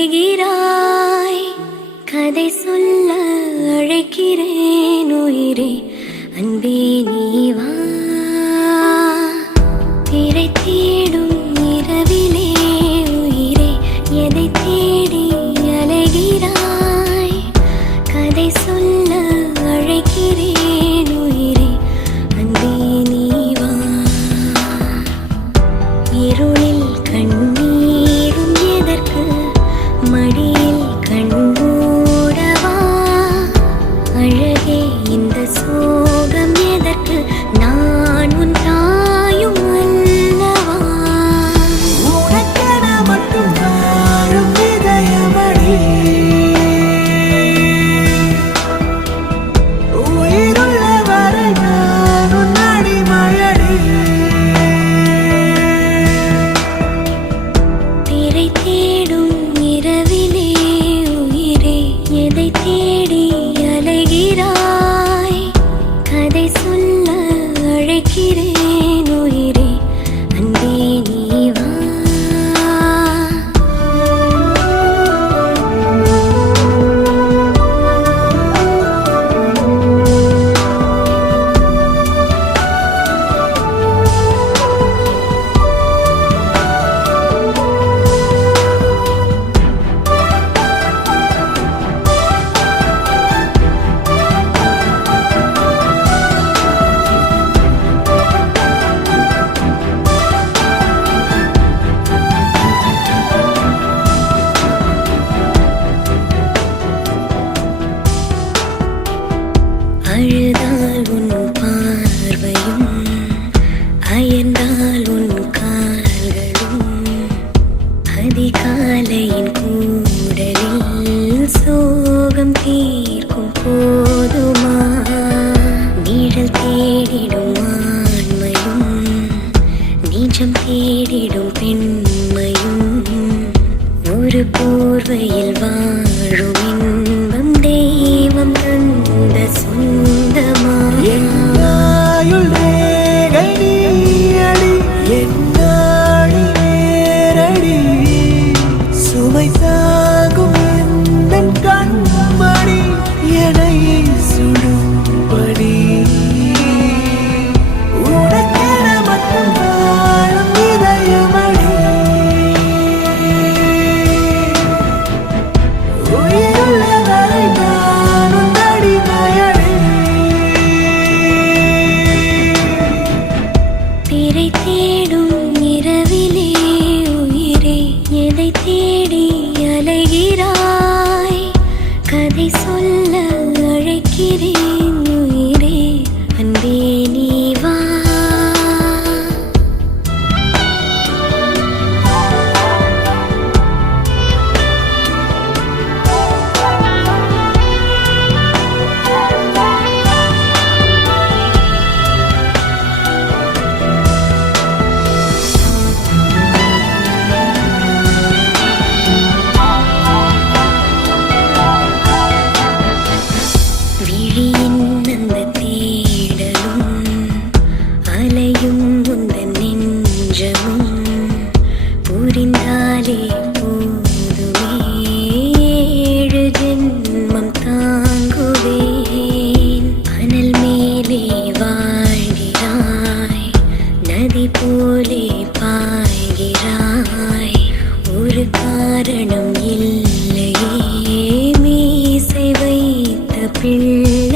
அலைகிறாய். கதை சொல்ல அழைக்கிறேன் உயிரே, அன்பே நீ வா. திரை தேடும் இரவிலே உயிரே, எதை தேடி அலைகிறாய். கதை சொல்ல அழைக்கிறேன் உயிரே, அன்பே நீ வா. இருளில் கண்ணீரும் எதற்கு, மடியில் கண்மூடவா. அழகே இந்த சோகம் எதற்கு, நான் உன் தாயும் அல்லவா. உனக்கென மட்டும் வாழும் இதயமடி, உயிருள்ள வரை நான் உன் அடிமையடி. திரை தேடும் இரவிலே உயிரே, எதை தேடி அலைகிறாய். கதை சொல்ல அழைக்கிறேன் உயிரே, அன்பே நீ வா. அழுதால் உன் பார்வையும், அயர்ந்தால் உன் கால்களும், அதிகாலையின் கூடலில் சோகம் தீர்க்கும் போதுமா. நிழல் தேடிடும் ஆண்மையும், நிஜம் தேடிடும் பெண்மையும், ஒரு போர்வையில் வாழும் இன்பம் தெய்வம் தந்த சொந்தமா. என்னாயுள் ரேகை நீயடி, என்னாடி நேரடி, சுமை தாங்கும் எந்தன் கண்மணி, என்னை சுடும்படி. உனக்கென மட்டும் வாழும் இதயமடி, உயிருள்ள வரை நான் உன் அடிமையடி. திரை தேடும் இரவிலே உயிரே, எதை தேடி அலைகிறாய். கதை சொல்ல அழைக்கிறேன் உயிரே, அன்பே நீ வா. விழியின் அந்த தேடலும், அலையும் உந்தன் நெஞ்சமும், புரிந்தாலே போதுமே, 7 ஜென்மம் தாங்குவேன். அனல் மேலே வாழ்கிறாய், நதி போலே பாய்கிறாய். ஒரு காரணம் இல்லையே, மீசை வைத்த பிள்ளை